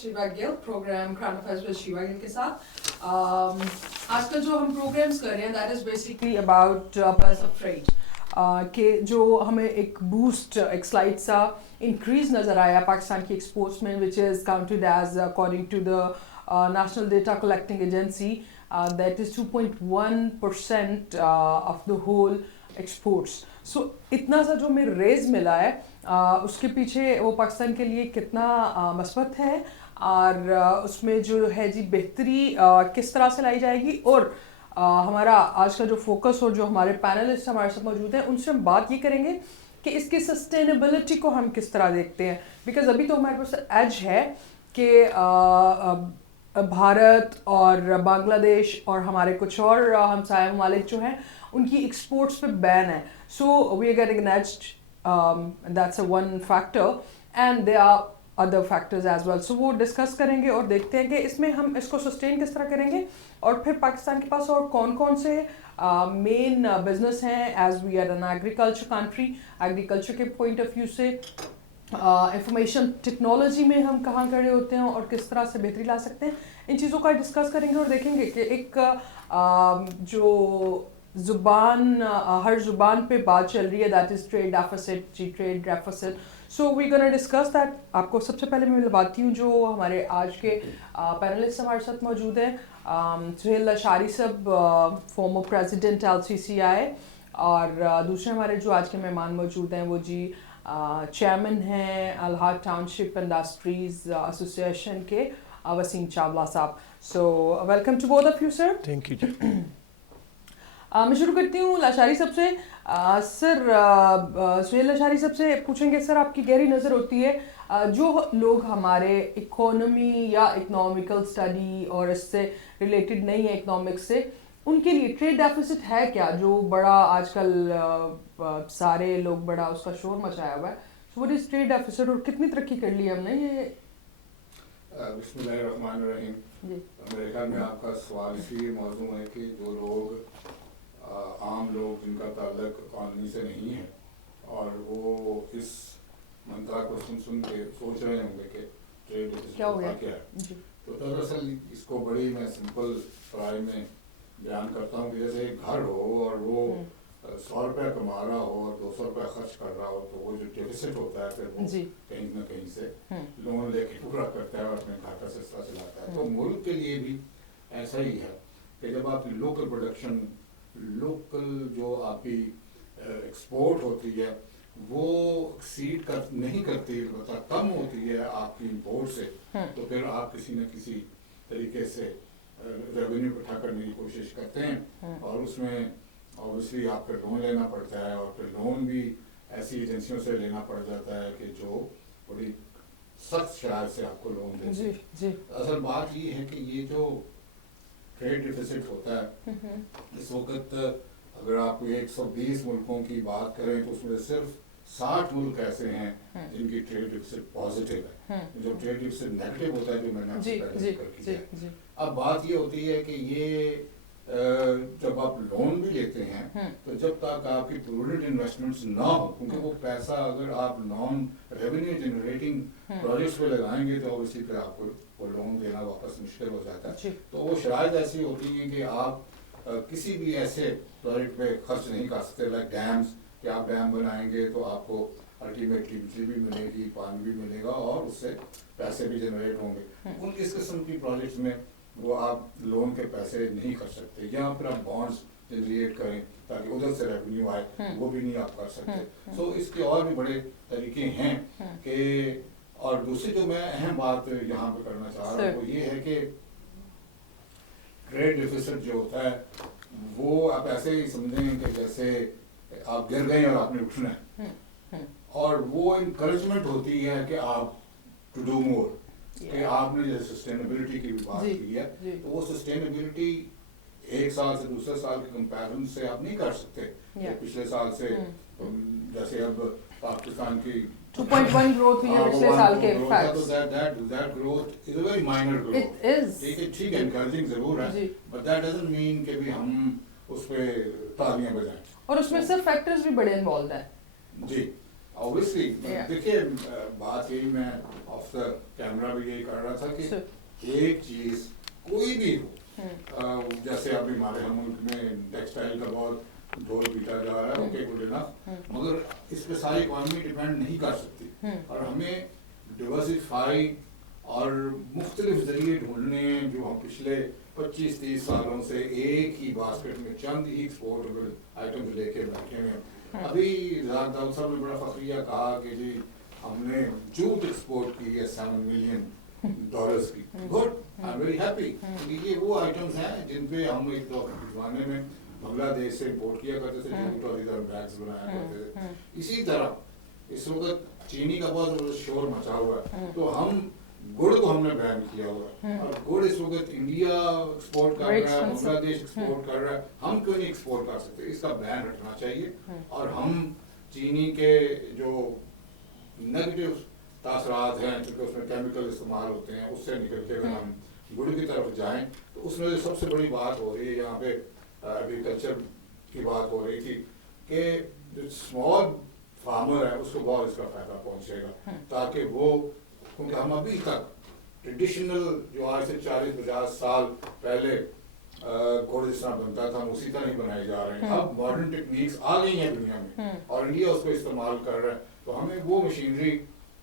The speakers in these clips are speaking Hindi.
Shiva Gill, programme current affairs with Shiva Gill के साथ। आजकल जो हम प्रोग्राम्स कर रहे हैं that is basically about pulse of trade के जो हमें एक बूस्ट एक स्लाइड सा इंक्रीज नज़र आया पाकिस्तान की एक्सपोर्ट्स में, which is counted as according to the national data collecting agency that is 2.1% of the whole exports. So इतना सा जो हमें रेज मिला है उसके पीछे वो पाकिस्तान के लिए कितना मस्बत है और उसमें जो है जी बेहतरी किस तरह से लाई जाएगी, और हमारा आज का जो फोकस और जो हमारे पैनलिस्ट हमारे साथ मौजूद हैं उनसे हम बात ये करेंगे कि इसकी सस्टेनेबिलिटी को हम किस तरह देखते हैं। बिकॉज अभी तो हमारे पास एज है कि भारत और बांग्लादेश और हमारे कुछ और हमसाया ममालिक जो हैं उनकी एक्सपोर्ट्स पे बैन है। So we are getting an edge, that's a one factor and they are other factors as well. सो वो डिस्कस करेंगे और देखते हैं कि इसमें हम इसको सस्टेन किस तरह करेंगे, और फिर पाकिस्तान के पास और कौन कौन से मेन बिजनेस हैं as we are an agriculture country. Agriculture के पॉइंट ऑफ व्यू से इंफॉर्मेशन टेक्नोलॉजी में हम कहाँ खड़े होते हैं और किस तरह से बेहतरी ला सकते हैं, इन चीज़ों का डिस्कस करेंगे और देखेंगे कि एक जो जुबान हर जुबान पे बात चल रही है दैट इज़ ट्रेड डेफिसिट जी, trade deficit. So we gonna discuss that. आपको सबसे पहले मैं मिलवाती हूँ जो हमारे आज के पैनलिस्ट हमारे साथ मौजूद हैं। सुहेल लशारी साहब, फॉर्मर प्रेसिडेंट LCCI, और दूसरे हमारे जो आज के मेहमान मौजूद हैं वो जी चेयरमैन हैं अल-हाद टाउनशिप इंडस्ट्रीज एसोसिएशन के वसीम चावला साहब। So welcome to both of you sir. Thank you. मैं शुरू करती हूँ लाशारी साहब से। सर सुहेल लाशारी साहब से पूछेंगे, सर आपकी गहरी नज़र होती है जो लोग हमारे इकोनॉमी या इकोनॉमिकल स्टडी और इससे रिलेटेड नहीं है इकोनॉमिक्स से, उनके लिए ट्रेड डेफिसिट है क्या, जो बड़ा आजकल सारे लोग बड़ा उसका शोर मचाया हुआ है। So what is trade deficit और कितनी तरक्की कर ली हमने ये। बिस्मिल्लाहिर्रहमानिर्रहीम। मेरे ख्याल में आपका सवाल इसी मौजू है कि जो लोग आम लोग जिनका ताल्लुक इकॉनमी से नहीं है और वो इस मंत्रा को सुन के सोच रहे होंगे कि ट्रेड क्या हो गया है, तो दरअसल इसको बड़ी मैं सिंपल पढ़ाई में बयान करता हूँ कि जैसे एक घर हो और वो 100 रुपया कमा रहा हो और 200 रुपया खर्च कर रहा हो, तो वो जो डेफिसिट होता है फिर वो कहीं ना कहीं से लोन लेके पूरा करता है और अपने घर का सिलसिला चलाता है। तो मुल्क के लिए भी ऐसा ही है कि जब आपकी लोकल प्रोडक्शन, लोकल जो आपकी एक्सपोर्ट होती है वो एक्सीड कर नहीं करती, मतलब कम होती है आपकी इंपोर्ट से, तो फिर आप किसी न किसी तरीके से रेवेन्यू इकट्ठा करने की कोशिश करते हैं और उसमें ऑब्वियसली आपको लोन लेना पड़ता है, और फिर लोन भी ऐसी एजेंसियों से लेना पड़ जाता है कि जो बड़ी सख्त शराइत से आपको लोन देती है। असल बात ये है कि ये जो ट्रेड डिफिसिट होता है इस वक्त अगर आप 120 मुल्कों की बात करें तो उसमें सिर्फ 60 मुल्क ऐसे हैं जिनकी ट्रेड डिफिसिट पॉजिटिव है। जो ट्रेड डिफिसिट नेगेटिव होता है जो मैंने आपसे पहले जिक्र किया है। अब बात ये होती है कि ये जब आप लोन भी लेते हैं तो जब तक आपकी प्रूडेंट इन्वेस्टमेंट्स ना हो, क्योंकि वो पैसा अगर आप नॉन रेवेन्यू जनरेटिंग प्रोजेक्ट्स पे लगाएंगे तो ऑब्वियसली फिर आपको वो लोन देना वापस मुश्किल हो जाता है। तो वो शराइत ऐसी होती हैं कि आप किसी भी ऐसे प्रोजेक्ट पे खर्च नहीं कर सकते, लाइक डैम्स, कि आप डैम बनाएंगे तो आपको अल्टीमेटली बिजली भी मिलेगी, पानी भी मिलेगा और उससे पैसे भी जनरेट होंगे। उन इस किस्म की प्रोजेक्ट्स में वो आप लोन के पैसे नहीं कर सकते, या फिर आप बॉन्ड्स जनरेट करें ताकि उधर से रेवेन्यू आए, वो भी नहीं आप कर सकते। सो इसके और भी बड़े तरीके हैं कि, और दूसरी जो मैं अहम बात यहाँ पे करना चाह रहा हूँ वो ये है कि ट्रेड डिफिसिट जो होता है वो आप ऐसे ही समझें कि जैसे आप गिर गए और आपने उठना है, और वो इनकरेजमेंट होती है कि आप टू डू मोर, कि आपने जैसे सस्टेनेबिलिटी की भी बात की है, तो वो सस्टेनेबिलिटी एक साल से दूसरे साल के कंपैरिजन से आप नहीं कर सकते। पिछले साल से जैसे अब पाकिस्तान की 2.1 ग्रोथ हुई है पिछले साल के फैक्ट्स, तो that growth is a very minor growth. It is. ठीक है, encouraging जरूर है, but that doesn't mean कि भी हम उस पे तालियां बजाएं। और उसमें सिर्फ फैक्टर्स भी बड़े इन्वॉल्व हैं। जी, ऑब्वियसली Yeah. देखिए बात यही मैं ऑफ द कैमरा भी यही कर रहा था कि Sure. एक चीज कोई भी हो हम्म, जैसे अभी हमारे हम मुल्क में टेक्सटाइल का बहुत ढोल पीटा जा रहा है, ओके गुड इनफ, मगर इस पे सारी इकॉनमी डिपेंड नहीं कर सकती और हमें डिवर्सिफाई और मुख्तलिफ जरिए ढूंढने हैं जो हम पिछले 25-30 सालों से एक ही बास्केट में चंद ही एक्सपोर्टेबल आइटम्स लेके बैठे हुए हैं। अभी रज़ाक दाऊद साहब ने बड़ा फखरिया कहा कि जी हमने जूट एक्सपोर्ट की है $7 मिलियन की। Good, I am very happy, क्योंकि ये वो आइटम्स हैं जिन पे हम एक जमाने में बांग्लादेश से इंपोर्ट किया करते थे, जूट और इधर बैग्स बनाया करते थे। इसी तरह इस वक्त चीनी का बहुत जबरदस्त शोर मचा हुआ है, तो हम गुड़ को हमने बैन किया हुआ है और गुड़ इस वक्त इंडिया एक्सपोर्ट कर रहा है, बांग्लादेश एक्सपोर्ट कर रहा है, हम क्यों नहीं एक्सपोर्ट कर सकते? इसका बैन हटना चाहिए और हम चीनी के जो नेगेटिव तासरात हैं, क्योंकि उसमें केमिकल इस्तेमाल होते हैं, उससे निकल के अगर हम गुड़ की तरफ जाएं तो उसमें जो सबसे बड़ी बात हो रही है यहाँ पे एग्रीकल्चर की बात हो रही थी कि जो स्मॉल फार्मर है उसको बहुत इसका फायदा पहुंचेगा, ताकि वो, क्योंकि हम अभी तक ट्रेडिशनल जो आज से 40-50 साल पहले गुड़ जिस तरह बनता था हम उसी तरह ही बनाए जा रहे हैं। अब मॉडर्न टेक्निक्स आ गई हैं दुनिया में और इंडिया उसको इस्तेमाल कर रहा है, तो हमें वो मशीनरी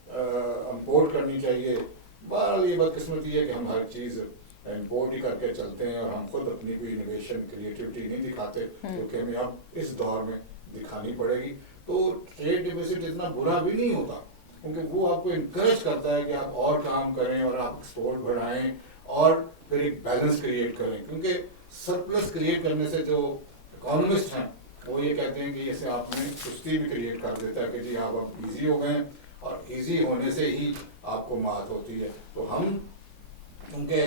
इंपोर्ट करनी चाहिए। बहरहाल ये बदकिस्मती है कि हम हर चीज़ इंपोर्ट ही करके चलते हैं और हम खुद अपनी कोई इनोवेशन क्रिएटिविटी नहीं दिखाते, क्योंकि हमें अब इस दौर में दिखानी पड़ेगी। तो ट्रेड डिफिसिट इतना बुरा भी नहीं होता, क्योंकि वो आपको इनकरेज करता है कि आप और काम करें और आप एक्सपोर्ट बढ़ाएं और फिर एक बैलेंस क्रिएट करें, क्योंकि सरप्लस क्रिएट करने से जो इकोनॉमिस्ट हैं वो ये कहते हैं कि जैसे आपने सुस्ती भी क्रिएट कर देता है कि जी आप अब ईजी हो गए और ईजी होने से ही आपको मात होती है। तो हम उनके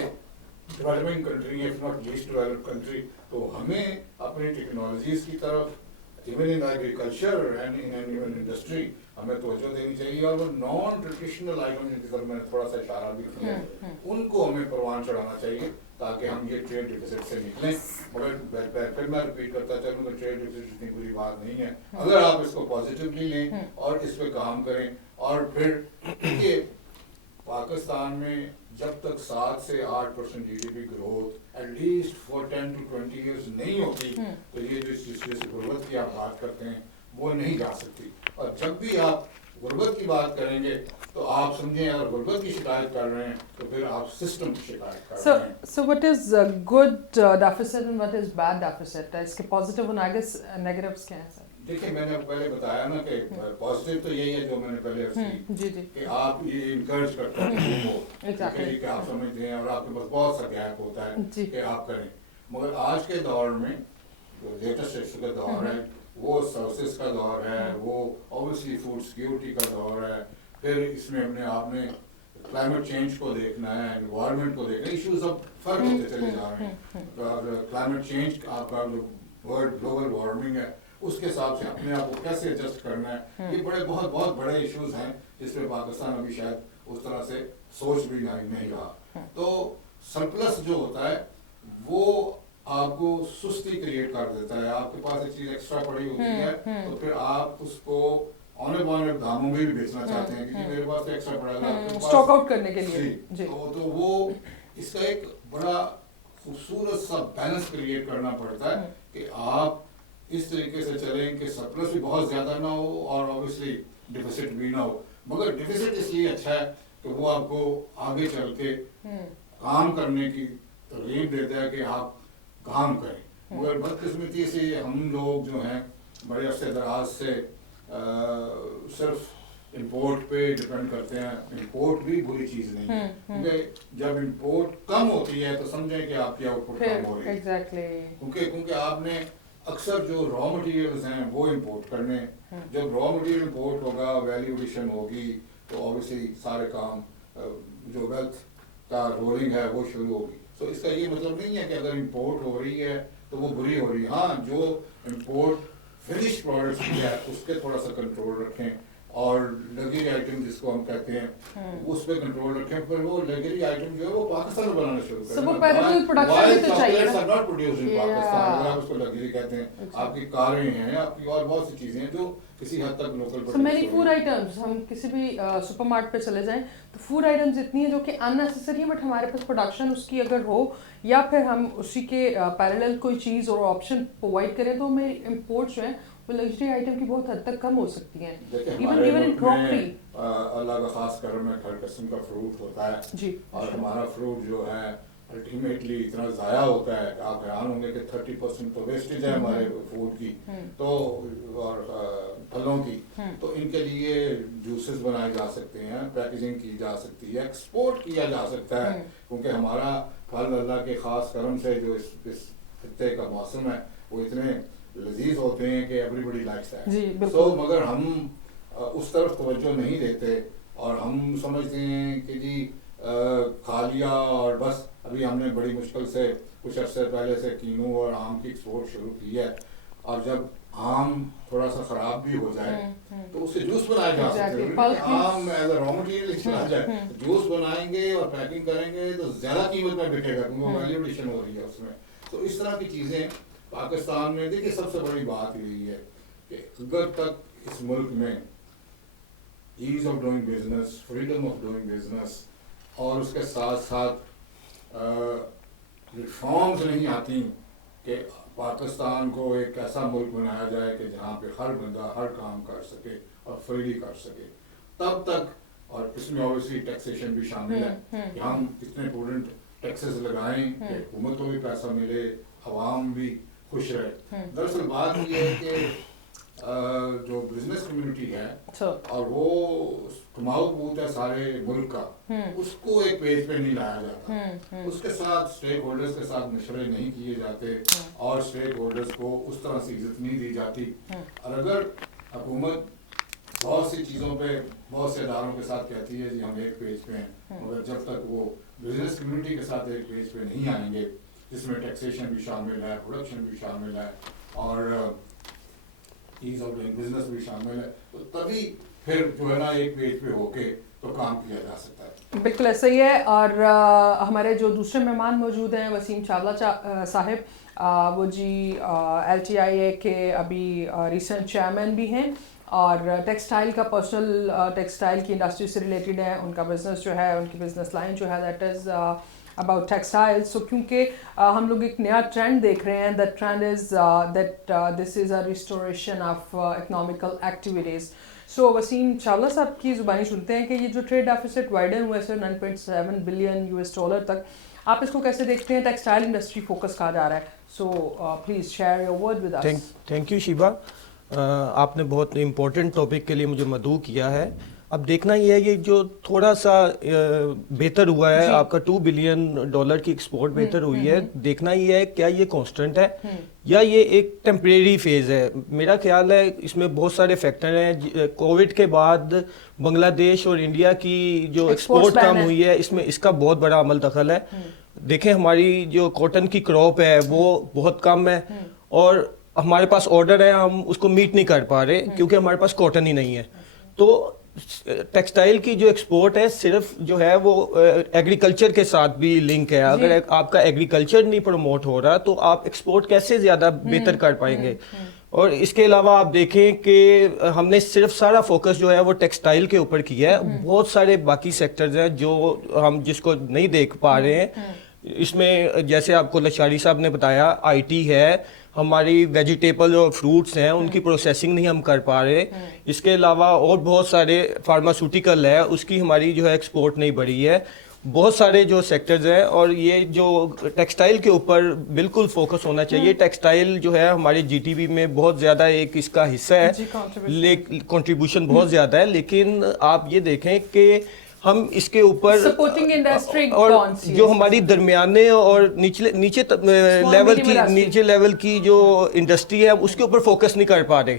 developing country if not least developed country, तो हमें अपनी टेक्नोलॉजीज की तरफ even in agriculture and in industry हमें तवज्जो देनी चाहिए और वो नॉन ट्रेडिशनल आइटम जिनकी तरफ मैंने थोड़ा सा इशारा भी किया उनको हमें परवान चढ़ाना चाहिए ताकि हम ये ट्रेड डिफिसिट से निकलें। मगर फिर मैं रिपीट करता चलूँ कि ट्रेड डिफिसिट इतनी बुरी बात नहीं है अगर आप इसको पॉजिटिवली लें और इस पे काम करें। और फिर ये पाकिस्तान में जब तक 7 से 8% GDP growth at least for 10 to 20 years नहीं होती तो ये जो गुर्बत की आप बात करते हैं वो नहीं जा सकती। और जब भी आप गुर्बत की बात करेंगे तो आप समझें अगर गुर्बत की शिकायत कर रहे हैं तो फिर आप सिस्टम की शिकायत कर रहे हैं। So what is good deficit and what is bad deficit? इसके positive और negatives क्या हैं सर? देखिए मैंने पहले बताया ना कि पॉजिटिव तो यही है जो मैंने पहले अर्ज जी जी कि आप ये इनकरेज करते हैं कि आप समझते हैं और आपके पास बहुत सा गैप होता है कि आप करें। मगर आज के दौर में जो लेटेस्ट का दौर है वो सर्विसेज का दौर है, वो ऑब्वियसली फूड सिक्योरिटी का दौर है, फिर इसमें अपने आपने क्लाइमेट चेंज को देखना है, एनवायरनमेंट को देखना है, इश्यूज अब फर्क होते चले जा रहे हैं। तो क्लाइमेट चेंज आपका जो वर्ल्ड ग्लोबल वार्मिंग है उसके हिसाब से अपने आप को कैसे एडजस्ट करना है, ये बहुत बड़े इश्यूज हैं जिसमें पाकिस्तान अभी शायद उस तरह से सोच भी नहीं रहा। तो सरप्लस जो होता है वो आपको सुस्ती क्रिएट कर देता है। आपके पास एक चीज एक्स्ट्रा पड़ी होती है तो फिर आप उसको ऑनर बॉनर दामों में भी बेचना चाहते हैं क्योंकि मेरे पास तो एक्स्ट्रा पड़ा है स्टॉक आउट करने के लिए जी। तो वो इसका एक बड़ा खूबसूरत सा बैलेंस क्रिएट करना पड़ता है कि आप इस तरीके से चलें कि सरप्लस भी बहुत ज्यादा ना हो और ऑब्वियसली डिफिसिट भी ना हो। मगर डिफिसिट इसलिए अच्छा है कि वो आपको आगे चल के काम करने की तरगीब देता है कि आप काम करें। मगर बदकिस्मती से हम लोग जो हैं बड़े अरसे दराज से सिर्फ इंपोर्ट पे डिपेंड करते हैं। इंपोर्ट भी बुरी चीज़ नहीं है क्योंकि जब इंपोर्ट कम होती है तो समझें कि आपकी आउटपुट कम हो रही है क्योंकि आपने अक्सर जो रॉ मटेरियल्स हैं वो इंपोर्ट करने, जब रॉ मटेरियल इंपोर्ट होगा वैल्यू एडिशन होगी तो ऑब्वियसली सारे काम जो वेल्थ का रोलिंग है वो शुरू होगी। तो इसका ये मतलब नहीं है कि अगर इंपोर्ट हो रही है तो वो बुरी हो रही है। हाँ, जो इंपोर्ट फिनिश प्रोडक्ट्स की है उसके थोड़ा सा कंट्रोल रखें और लग्जरी आइटम जिसको हम कहते हैं उस पे कंट्रोल रखें, फिर वो लग्जरी आइटम जो है वो पाकिस्तान में बनाना शुरू करें। वो पैरेलल प्रोडक्शन भी तो चाहिए ना। नॉट प्रोड्यूस्ड इन पाकिस्तान, अगर आप उसको लग्जरी कहते हैं। आपकी कारें हैं, आपकी और बहुत सी चीजें हैं जो किसी हद तक local. So many food items, हम किसी भी सुपरमार्केट पे चले जाएं तो फूड आइटम्स इतनी है जो कि अननेसेसरी है, बट हमारे पास प्रोडक्शन उसकी अगर हो या फिर हम उसी के पैरेलल कोई चीज़ और ऑप्शन प्रोवाइड करें तो हमें इम्पोर्ट जो है वो लग्जरी आइटम की बहुत हद तक कम हो सकती हैं। इवन इन क्रॉकरी अल्लाह का खास करम है, हर किस्म का फ्रूट होता है जी, और हमारा फ्रूट जो है अल्टीमेटली इतना ज़ाया होता है कि आप हैरान होंगे कि 30% तो वेस्टेज है हमारे फूड की, तो और फलों की, तो इनके लिए जूसेस बनाए जा सकते हैं, पैकेजिंग की जा सकती है, एक्सपोर्ट किया जा सकता है, क्योंकि हमारा फल अल्लाह के खास करम से जो इस खत्ते का मौसम है वो इतने लजीज होते हैं कि एवरीबॉडी लाइक्स दैट। सो मगर हम उस तरफ तवज्जो नहीं देते और हम समझते हैं कि जी खा लिया और बस। अभी हमने बड़ी मुश्किल से कुछ अर्से पहले से कीनू और आम की एक्सपोर्ट शुरू की है, और जब आम थोड़ा सा खराब भी हो जाए तो उससे जूस बनाया जा सकते हैं। आम एज अ रॉ मटेरियल चला जाए, जूस बनाएंगे और पैकिंग करेंगे तो ज्यादा कीमत में बिकेगा क्योंकि वैल्यू एडिशन हो रही है उसमें। तो इस तरह की चीजें पाकिस्तान में, देखिए सबसे बड़ी बात यही है कि अगर तक इस मुल्क में ease of doing business, freedom of doing business और उसके साथ साथ रिफॉर्म्स नहीं आती कि पाकिस्तान को एक ऐसा मुल्क बनाया जाए कि जहाँ पे हर बंदा हर काम कर सके और फ्रीली कर सके, तब तक, और इसमें ऑब्वियसली टैक्सेशन भी शामिल है कि हम इतने प्रूडेंट टैक्सेस लगाएं कि हुकूमत को भी पैसा मिले, अवाम भी खुश रहे। दरअसल बात ये है कि जो बिजनेस कम्युनिटी है और वो कमाऊ बूत है सारे मुल्क का, उसको एक पेज पे नहीं लाया जाता, उसके साथ स्टेक होल्डर्स के साथ मशवरे नहीं किए जाते और स्टेक होल्डर्स को उस तरह से इज्जत नहीं दी जाती। और अगर हुकूमत बहुत सी चीज़ों पे बहुत से इदारों के साथ कहती है जी हम एक पेज पे हैं, मगर जब तक वो बिजनेस कम्युनिटी के साथ एक पेज पे नहीं आएंगे जिसमें टैक्सेशन भी शामिल है, प्रोडक्शन भी शामिल है और ईज ऑफ डूइंग बिजनेस भी शामिल है, तो तभी फिर जो है ना एक पेज पे होके तो काम किया जा सकता है। बिल्कुल ऐसा ही है। और हमारे जो दूसरे मेहमान मौजूद हैं वसीम चावला साहिब, वो जी LTIA के अभी रिसेंट चेयरमैन भी हैं और टेक्सटाइल का पर्सनल टेक्सटाइल की इंडस्ट्री से रिलेटेड है। उनका बिजनेस जो है, उनकी बिजनेस लाइन जो है that is about textiles. So क्योंकि हम लोग एक नया ट्रेंड देख रहे हैं, that trend is that this is a restoration of economical activities. So Waseem Chawla साहब की ज़ुबानी सुनते हैं कि ये जो ट्रेड डेफिसिट वाइडन हुआ है 9.7 बिलियन US डॉलर तक, आप इसको कैसे देखते हैं? टेक्सटाइल इंडस्ट्री फोकस कहा जा रहा है, so please share your word with us. Thank you Shiba, आपने बहुत इम्पोर्टेंट टॉपिक के लिए मुझे मदऊ किया है। अब देखना ये है, ये जो थोड़ा सा बेहतर हुआ है, आपका $2 बिलियन की एक्सपोर्ट बेहतर हुई है, देखना ये है क्या ये कांस्टेंट है या ये एक टेम्परेरी फेज है। मेरा ख्याल है इसमें बहुत सारे फैक्टर हैं। कोविड के बाद बांग्लादेश और इंडिया की जो एक्सपोर्ट कम हुई है, इसमें इसका बहुत बड़ा अमल दखल है। देखें हमारी जो कॉटन की क्रॉप है वो बहुत कम है और हमारे पास ऑर्डर है, हम उसको मीट नहीं कर पा रहे क्योंकि हमारे पास कॉटन ही नहीं है। तो टेक्सटाइल की जो एक्सपोर्ट है सिर्फ जो है वो एग्रीकल्चर के साथ भी लिंक है। अगर आपका एग्रीकल्चर नहीं प्रमोट हो रहा तो आप एक्सपोर्ट कैसे ज्यादा बेहतर कर पाएंगे। और इसके अलावा आप देखें कि हमने सिर्फ सारा फोकस जो है वो टेक्सटाइल के ऊपर किया है, बहुत सारे बाकी सेक्टर्स हैं जो हम जिसको नहीं देख पा रहे हैं। इसमें जैसे आपको लशारी साहब ने बताया, IT है, हमारी वेजिटेबल और फ्रूट्स हैं उनकी प्रोसेसिंग नहीं हम कर पा रहे। इसके अलावा और बहुत सारे फार्मास्यूटिकल है, उसकी हमारी जो है एक्सपोर्ट नहीं बढ़ी है। बहुत सारे जो सेक्टर्स हैं और ये जो टेक्सटाइल के ऊपर बिल्कुल फोकस होना चाहिए। टेक्सटाइल जो है हमारे GDP में बहुत ज़्यादा एक इसका हिस्सा है, कंट्रीब्यूशन बहुत ज़्यादा है, लेकिन आप ये देखें कि हम इसके ऊपर सपोर्टिंग इंडस्ट्री और जो हमारी दरमियाने और नीचे लेवल की जो इंडस्ट्री है उसके ऊपर फोकस नहीं कर पा रहे।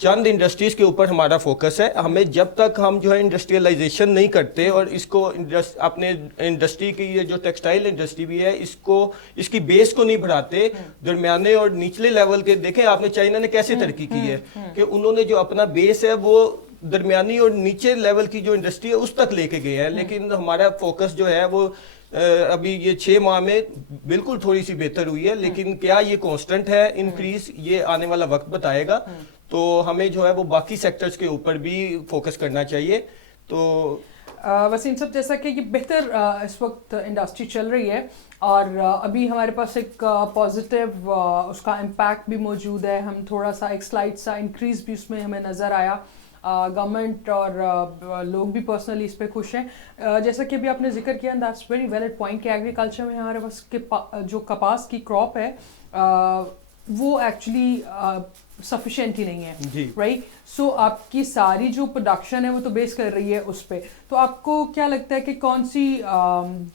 चंद इंडस्ट्रीज के ऊपर हमारा फोकस है। हमें जब तक हम जो है इंडस्ट्रियलाइजेशन नहीं करते और इसको अपने इंडस्ट्री की ये जो टेक्सटाइल इंडस्ट्री भी है इसकी बेस को नहीं बढ़ाते, दरमियाने और निचले लेवल के, देखें आपने चाइना ने कैसे तरक्की की है कि उन्होंने जो अपना बेस है वो दरमियानी और नीचे लेवल की जो इंडस्ट्री है उस तक लेके गए हैं, लेकिन हमारा फोकस जो है वो अभी ये 6 माह में बिल्कुल थोड़ी सी बेहतर हुई है, लेकिन क्या ये कांस्टेंट है इंक्रीज, ये आने वाला वक्त बताएगा। तो हमें जो है वो बाकी सेक्टर्स के ऊपर भी फोकस करना चाहिए। तो वसीम साहब, जैसा कि ये बेहतर इस वक्त इंडस्ट्री चल रही है और अभी हमारे पास एक पॉजिटिव उसका इम्पैक्ट भी मौजूद है, हम थोड़ा सा एक स्लाइड सा इंक्रीज भी उसमें हमें नज़र आया, गवर्नमेंट और लोग भी पर्सनली इस पे खुश हैं। जैसा कि अभी आपने जिक्र किया, दैट्स वेरी वैलिड पॉइंट कि एग्रीकल्चर में हमारे पास जो कपास की क्रॉप है वो एक्चुअली सफिशिएंट ही नहीं है, राइट। सो आपकी सारी जो प्रोडक्शन है वो तो बेस कर रही है उस पे। तो आपको क्या लगता है कि कौन सी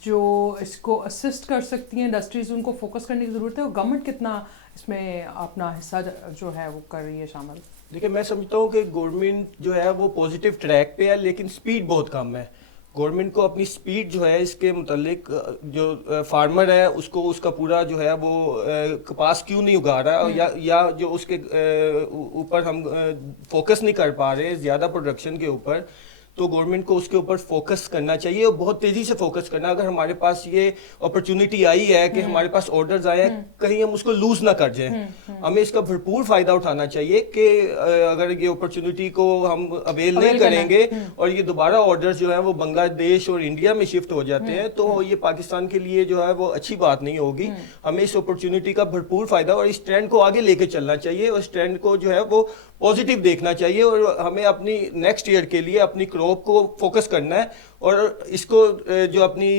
जो इसको असिस्ट कर सकती हैं इंडस्ट्रीज, उनको फोकस करने की ज़रूरत है, और गवर्नमेंट कितना इसमें अपना हिस्सा जो है वो कर रही है शामिल? देखिए, मैं समझता हूँ कि गवर्नमेंट जो है वो पॉजिटिव ट्रैक पे है, लेकिन स्पीड बहुत कम है। गवर्नमेंट को अपनी स्पीड जो है इसके मुतालिक, जो फार्मर है उसको उसका पूरा जो है वो कपास क्यों नहीं उगा रहा है, या जो उसके ऊपर हम फोकस नहीं कर पा रहे ज़्यादा प्रोडक्शन के ऊपर, तो गवर्नमेंट को उसके ऊपर फोकस करना चाहिए और बहुत तेजी से फोकस करना। अगर हमारे पास ये अपॉर्चुनिटी आई है कि हमारे पास ऑर्डर्स आए हैं, कहीं हम उसको लूज ना कर जाएं। हमें इसका भरपूर फायदा उठाना चाहिए कि अगर ये अपॉर्चुनिटी को हम अवेल नहीं करेंगे और ये दोबारा ऑर्डर्स जो है वो बांग्लादेश और इंडिया में शिफ्ट हो जाते हैं, तो ये पाकिस्तान के लिए जो है वो अच्छी बात नहीं होगी। हमें इस अपॉर्चुनिटी का भरपूर फायदा और इस ट्रेंड को आगे लेके चलना चाहिए और इस ट्रेंड को जो है वो पॉजिटिव देखना चाहिए, और हमें अपनी नेक्स्ट ईयर के लिए अपनी क्रॉप को फोकस करना है। और इसको जो अपनी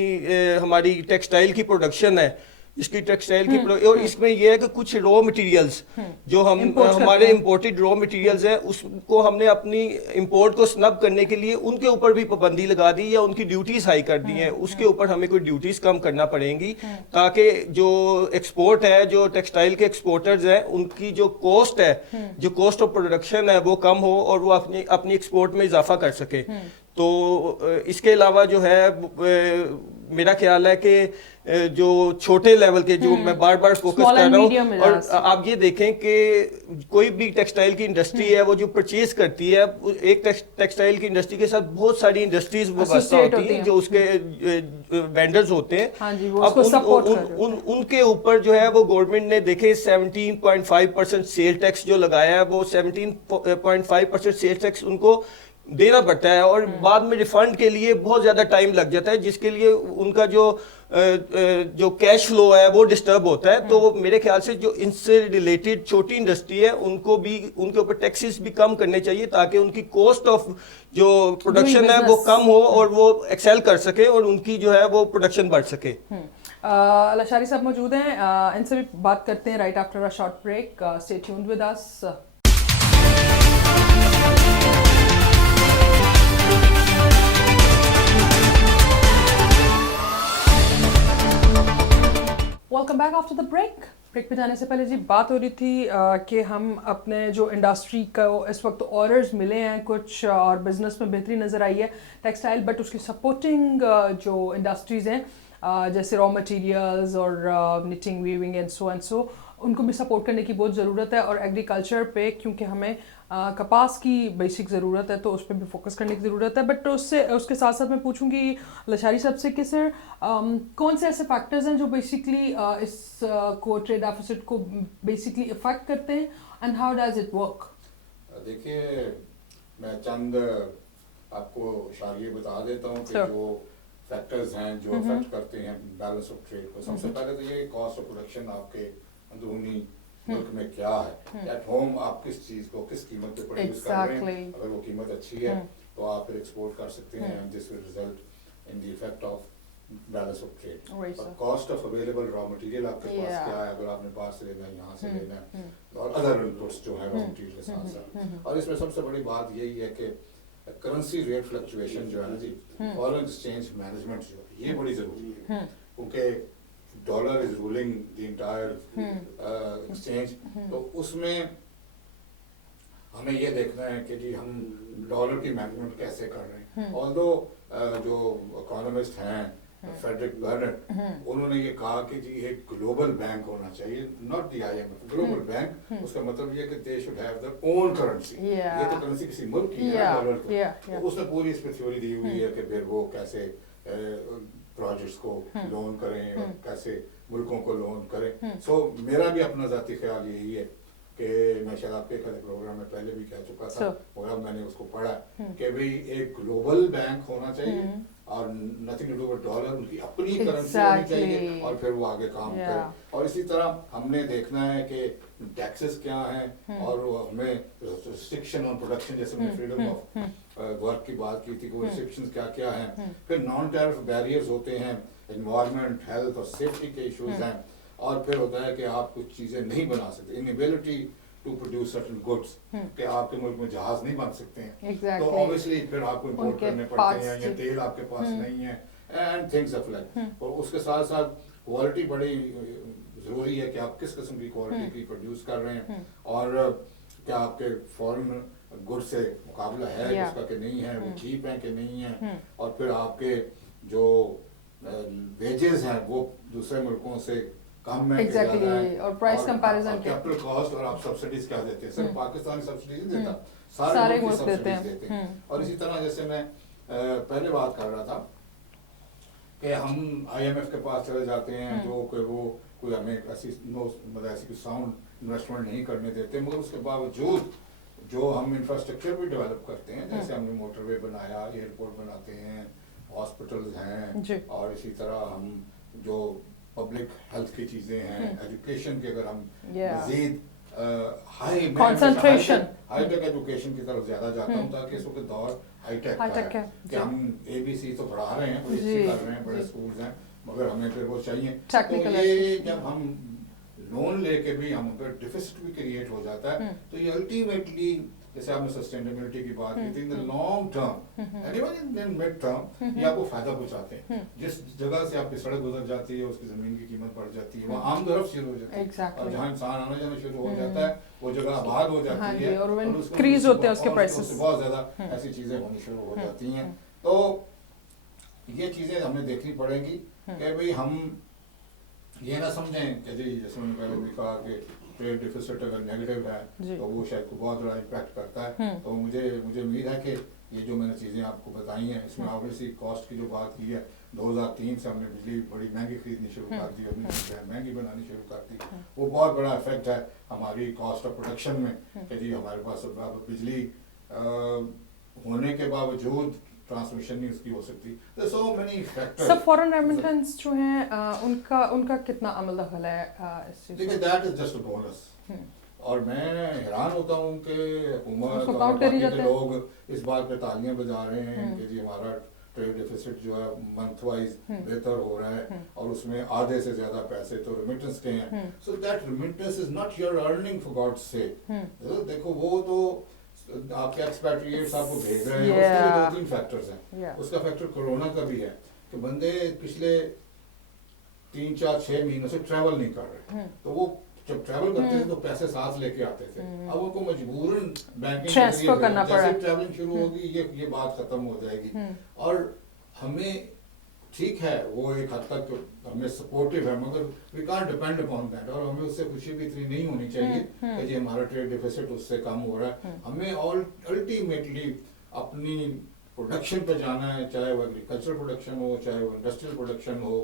हमारी टेक्सटाइल की प्रोडक्शन है, इसकी टेक्सटाइल की और इसमें यह है कि कुछ रॉ मटेरियल्स जो हमारे इंपोर्टेड रॉ मटेरियल्स हैं, उसको हमने अपनी इंपोर्ट को स्नब करने के लिए उनके ऊपर भी पाबंदी लगा दी या उनकी ड्यूटीज हाई कर दी हैं। उसके ऊपर हमें कोई ड्यूटीज कम करना पड़ेंगी, ताकि जो एक्सपोर्ट है, जो टेक्सटाइल के एक्सपोर्टर्स हैं, उनकी जो कॉस्ट है, जो कॉस्ट ऑफ प्रोडक्शन है वो कम हो और वो अपनी एक्सपोर्ट में इजाफा कर सके। तो इसके अलावा जो है मेरा ख्याल है कि जो छोटे लेवल के, जो मैं बार बार फोकस कर रहा हूँ, और आप ये देखें कि कोई भी टेक्सटाइल की इंडस्ट्री है वो जो परचेज करती है, एक टेक्सटाइल की इंडस्ट्री के साथ बहुत सारी इंडस्ट्रीज वाबस्ता होती हैं जो उसके वेंडर्स होते हैं। अब उनके ऊपर जो है वो गवर्नमेंट ने देखे 17.5% सेल टैक्स जो लगाया है, वो 17.5% सेल टैक्स उनको देना पड़ता है और बाद में रिफंड के लिए बहुत ज्यादा टाइम लग जाता है, जिसके लिए उनका जो कैश फ्लो है वो डिस्टर्ब होता है। तो मेरे ख्याल से जो इनसे रिलेटेड छोटी इंडस्ट्री है उनको भी, उनके ऊपर टैक्सेस भी कम करने चाहिए, ताकि उनकी कॉस्ट ऑफ जो प्रोडक्शन है वो कम हो और वो एक्सेल कर सके और उनकी जो है वो प्रोडक्शन बढ़ सके। लशारी साहब मौजूद हैं, इनसे भी बात करते हैं right after a short break. Stay tuned with us. Welcome back after the break. Break पे जाने से पहले जी बात हो रही थी कि हम अपने जो इंडस्ट्री का इस वक्त ऑर्डर्स मिले हैं कुछ और बिजनेस में बेहतरी नज़र आई है टेक्सटाइल, बट उसकी सपोर्टिंग जो इंडस्ट्रीज़ हैं जैसे रॉ मटेरियल्स और निटिंग, वीविंग एंड सो उनको भी सपोर्ट करने की बहुत ज़रूरत है। और एग्रीकल्चर पे क्योंकि हमें कपास की बेसिक ज़रूरत है तो उस पर भी फोकस करने की ज़रूरत है। बट उसके साथ साथ मैं पूछूंगी लशारी साहब से कि सर कौन से ऐसे फैक्टर्स हैं जो बेसिकली इस को ट्रेड डेफिसिट को बेसिकली इफेक्ट करते हैं and how does it work? देखिए, मैं चंद आपको इशारे बता देता हूँ कि जो फैक्टर्स हैं जो अफेक्ट करते हैं बैलेंस ऑफ ट्रेड को। सबसे पहले तो ये कॉस्ट ऑफ प्रोडक्शन आपके अंदरूनी मुल्क में क्या है, एट होम आप किस चीज को किस कीमत पे प्रोड्यूस कर रहे हैं। अगर वो कीमत अच्छी है तो आप फिर एक्सपोर्ट कर सकते हैं, and this will result in the effect of balance of trade. Cost of available raw material आपके पास क्या है, अगर आपने बाहर से लेना है, यहाँ से लेना है, और अदर इनपुट्स जो है रॉ मटेरियल के साथ साथ। और इसमें सबसे बड़ी बात यही है कि करेंसी रेट फ्लक्चुएशन जो है ना जी, फॉरेन एक्सचेंज मैनेजमेंट जो है, ये बड़ी जरूरी है, क्योंकि dollar is ruling the entire exchange. तो उसमें हमें ये देखना है कि जी हम डॉलर की मैनेजमेंट कैसे कर रहे हैं। ऑल्दो जो इकोनॉमिस्ट हैं फेडरिक बर्नर्ड, उन्होंने ये कहा कि जी एक ग्लोबल बैंक होना चाहिए, not the IMF, global bank. उसका मतलब ये कि they should have their own currency. ये तो करेंसी किसी मुल्क की है, डॉलर की। तो उसने पूरी इस पे थ्योरी दी हुई है कि फिर वो कैसे प्रोजेक्ट्स को लोन करें और कैसे मुल्कों को लोन करें। सो मेरा भी अपना ज़ाती ख्याल यही है कि मैं शायद आपके कल प्रोग्राम में पहले भी कह चुका था और अब मैंने उसको पढ़ा कि भाई एक ग्लोबल बैंक होना चाहिए और nothing to do with dollar, उनकी अपनी करेंसी होनी चाहिए और फिर वो आगे काम करें। और इसी तरह हमने देखना है कि टैक्सेस क्या हैं और हमें रिस्ट्रिक्शन ऑन प्रोडक्शन, जैसे मैंने फ्रीडम ऑफ वर्क की बात की थी, वो रिस्ट्रिक्शंस क्या क्या हैं। फिर नॉन टैरिफ बैरियर्स होते हैं, एनवायरनमेंट, हेल्थ और सेफ्टी के इश्यूज हैं। और फिर होता है कि आप कुछ चीज़ें नहीं बना सकते, inability to produce certain goods, कि आपके मुल्क में जहाज नहीं बन सकते हैं, तो ऑब्वियसली फिर आपको इंपोर्ट करने पड़ते हैं, या तेल आपके पास नहीं है एंड थिंग्स ऑफ लाइक। और उसके साथ साथ क्वालिटी बड़ी ज़रूरी है कि आप किस किस्म की क्वालिटी की प्रोड्यूस कर रहे हैं और क्या आपके फॉरेन गुड से मुकाबला है उसका कि नहीं है, वो चीप है कि नहीं है। और फिर आपके जो वेजेस हैं वो दूसरे मुल्कों से कम है exactly, और प्राइस कंपैरिजन के कैपिटल कॉस्ट और आप सब्सिडीज क्या देते हैं। सिर्फ पाकिस्तान सब्सिडीज नहीं देता, सारे मुल्क मुल्क देते हैं। और इसी तरह जैसे मैं पहले बात कर रहा था कि हम IMF के पास चले जाते हैं जो कि वो कोई हमें ऐसी मतलब ऐसी कोई साउंड इन्वेस्टमेंट नहीं करने देते, मगर उसके बावजूद जो हम इंफ्रास्ट्रक्चर भी डेवलप करते हैं, जैसे हमने मोटरवे बनाया, एयरपोर्ट बनाते हैं, हॉस्पिटल्स हैं, और इसी तरह हम जो पब्लिक हेल्थ की चीज़ें हैं, एजुकेशन की अगर हम मज़ीद हाई कंसंट्रेशन हाईटेक एजुकेशन की तरफ ज़्यादा जाता हूँ, ताकि इस वक्त दौर हाईटेक का है कि हम ABC तो पढ़ा रहे हैं, बड़ी अच्छी कर रहे हैं, बड़े स्कूल्स हैं, मगर हमें फिर वो चाहिए। तो ये जब हम लोन लेके भी हम पर डिफिसिट भी क्रिएट हो जाता है, तो ये अल्टीमेटली जैसे आपने सस्टेनेबिलिटी की बात की थी, in the long term and even in mid term ये आपको फायदा पहुंचाते हैं। जिस जगह से आपकी सड़क गुजर जाती है, उसकी जमीन की कीमत बढ़ जाती है, वहाँ आम तरफ शुरू हो जाती है, और जहाँ इंसान आना जाना शुरू हो जाता है वो जगह आबाद हो जाती है और इंक्रीज होते हैं उसके प्राइसेस, बहुत ज्यादा ऐसी चीजें होनी शुरू हो जाती हैं। तो ये चीजें हमें देखनी पड़ेगी कि भाई हम ये ना समझें कि जी जैसे मैंने पहले भी कहा कि ट्रेड डिफिसिट अगर नेगेटिव है तो वो शायद को बहुत बड़ा इम्पैक्ट करता है। तो मुझे उम्मीद है कि ये जो मैंने चीज़ें आपको बताई हैं, इसमें ऑब्वियसली कॉस्ट की जो बात की है, 2003 से हमने बिजली बड़ी महंगी खरीदनी शुरू कर दी, हमने महंगी बनानी शुरू कर दी, वो बहुत बड़ा इफेक्ट है हमारी कॉस्ट ऑफ प्रोडक्शन में कि जी हमारे पास बिजली होने के बावजूद ट्रांसमिशन नहीं उसकी हो सकती। so many factors। सब फॉरेन रेमिटेंस जो हैं उनका कितना अमल दखल है इस चीज़ में? That is just a bonus. और मैं हैरान होता हूँ कि हुकूमत और बाकी के लोग इस बात पे तालियां बजा रहे हैं कि जी हमारा ट्रेड डेफिसिट जो है मंथ वाइज बेहतर हो रहा है और उसमें आधे से ज्यादा पैसे तो रेमिटेंस के हैं। So that remittance is not your earning for God's sake. देखो वो तो आपके एक्सपैट्रिएट्स आपको भेज रहे हैं, उसके 2-3 फैक्टर्स हैं। उसका फैक्टर कोरोना का भी है कि बंदे पिछले 3-4-6 महीनों से ट्रैवल नहीं कर रहे, तो वो जब ट्रैवल करते थे तो पैसे साथ लेके आते थे, अब उनको मजबूरन बैंकिंग ट्रांसफर करना पड़ा, जैसे ट्रैवलिंग शुरू होगी ये बात खत्म हो जाएगी। और हमें ठीक है वो एक हद तक हमें सपोर्टिव है, मगर we can't depend upon that, और हमें उससे खुशी भी इतनी नहीं होनी चाहिए कि जी हमारा ट्रेड डेफिसिट उससे कम हो रहा है। हमें अल्टीमेटली अपनी प्रोडक्शन पे जाना है, चाहे वो एग्रीकल्चर प्रोडक्शन हो, चाहे वो इंडस्ट्रियल प्रोडक्शन हो,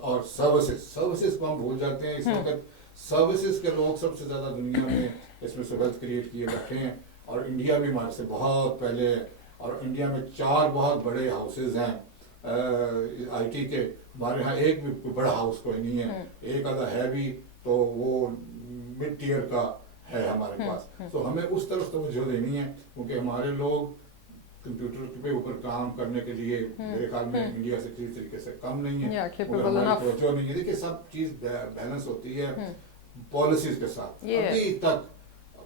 और सर्विसेज को हम भूल जाते हैं इस वक्त। सर्विसेज के लोग सबसे ज़्यादा दुनिया में इसमें से वेल्थ क्रिएट किए बैठे हैं, और इंडिया भी हमारे से बहुत पहले है, और इंडिया में 4 बहुत बड़े हाउसेज हैं IT के। हमारे यहाँ एक भी बड़ा हाउस कोई नहीं है, एक आधा है भी तो वो मिड टियर का है हमारे पास। तो हमें उस तरफ तवज्जो देनी है, क्योंकि हमारे लोग कंप्यूटर के ऊपर काम करने के लिए मेरे ख्याल में इंडिया से किसी तरीके से कम नहीं है, तवज्जो नहीं है। देखिए सब चीज़ बैलेंस होती है पॉलिसीज के साथ। अभी तक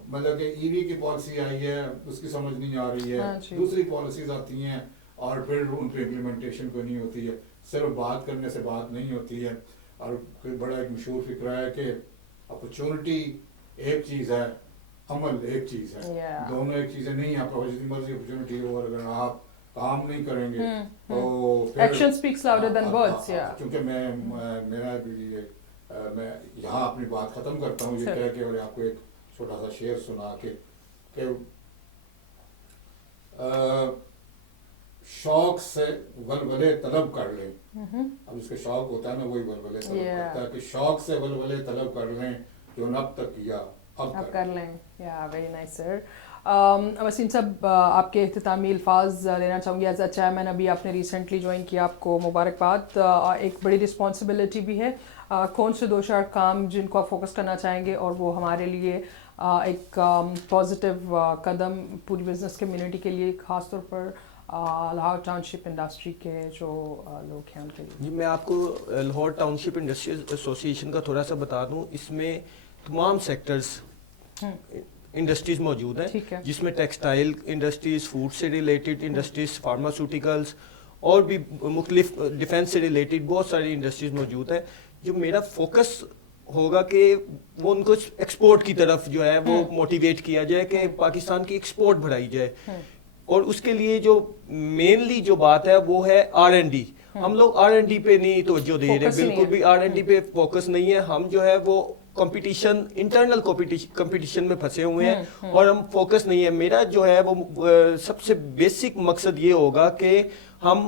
मतलब कि EV की पॉलिसी आई है, उसकी समझ नहीं आ रही है, दूसरी पॉलिसीज आती हैं और फिर उनकी इम्प्लीमेंटेशन कोई नहीं होती है, सिर्फ बात करने से बात नहीं होती है। और कोई बड़ा एक मशहूर फिक्रा है कि अपॉर्चुनिटी एक चीज़ है, अमल एक चीज़ है, दोनों एक चीज़ें नहीं। आपका जितनी मर्जी अपॉर्चुनिटी हो, और अगर आप काम नहीं करेंगे तो Action speaks louder than words, yeah. क्योंकि मेरा भी मैं यहाँ अपनी बात खत्म करता हूँ ये Sure. कह के और आपको एक छोटा सा शेर सुना के कि शौक से वलवले तलब कर लें। अब जिसके शौक होता है ना वही वलवले तलब Yeah. करता है कि शौक से वलवले तलब कर लें जो नब तक किया अब आप कर कर लें या वेरी नाइस सर। वसीम साहब आपके इख्तितामी अल्फाज लेना चाहूँगी एज अ चेयरमैन। अभी आपने रिसेंटली ज्वाइन किया, आपको मुबारकबाद। एक बड़ी रिस्पॉन्सिबिलिटी भी है। कौन से दो चार काम जिनको आप फोकस करना चाहेंगे और वो हमारे लिए एक पॉजिटिव कदम पूरी बिजनेस कम्युनिटी के लिए, ख़ास तौर पर लाहौर टाउनशिप इंडस्ट्री के जो लोग हैं उनके लिए? जी, मैं आपको लाहौर टाउनशिप इंडस्ट्रीज एसोसिएशन का थोड़ा सा बता दूं। इसमें तमाम सेक्टर्स इंडस्ट्रीज मौजूद ठीक है। हैं, जिसमें टेक्सटाइल इंडस्ट्रीज, फूड से रिलेटेड इंडस्ट्रीज, फार्मास्यूटिकल्स और भी मुख्तलिफ डिफेंस से रिलेटेड बहुत सारी इंडस्ट्रीज मौजूद हैं। जो मेरा फोकस होगा कि वो उनको एक्सपोर्ट की तरफ जो है वो मोटिवेट किया जाए कि पाकिस्तान की एक्सपोर्ट बढ़ाई जाए। और उसके लिए जो मेनली जो बात है वो है R&D। हम लोग R&D पे नहीं तवज्जो दे रहे, Focus ही नहीं बिल्कुल है। भी R&D पे फोकस नहीं है। हम जो है वो कंपटीशन, इंटरनल कंपटीशन में फंसे हुए हैं और हम फोकस नहीं है। मेरा जो है वो सबसे बेसिक मकसद ये होगा कि हम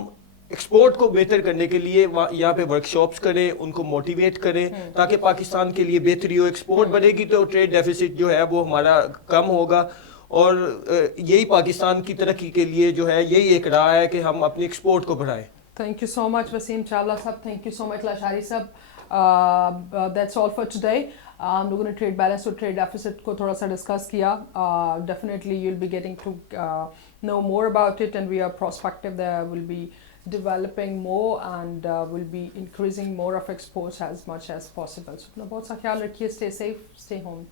एक्सपोर्ट को बेहतर करने के लिए यहाँ पे वर्कशॉप्स करें, उनको मोटिवेट करें ताकि पाकिस्तान के लिए बेहतरी हो। एक्सपोर्ट बढ़ेगी तो ट्रेड डेफिसिट जो है वो हमारा कम होगा और यही पाकिस्तान की तरक्की के लिए जो है यही एक राह है कि हम अपनी एक्सपोर्ट को बढ़ाएं। Thank you so much, Wasim Chawla साहब. Thank you so much, Lashari साहब. That's all for today. हम लोगों ने ट्रेड बैलेंस और ट्रेड डेफिसिट को थोड़ा सा डिस्कस किया. Definitely you'll be getting to know more about it, and we are prospective that we'll be developing more and we'll be increasing more of exports as much as possible. So अपना बहुत सा ख्याल रखिए. Stay safe, stay home.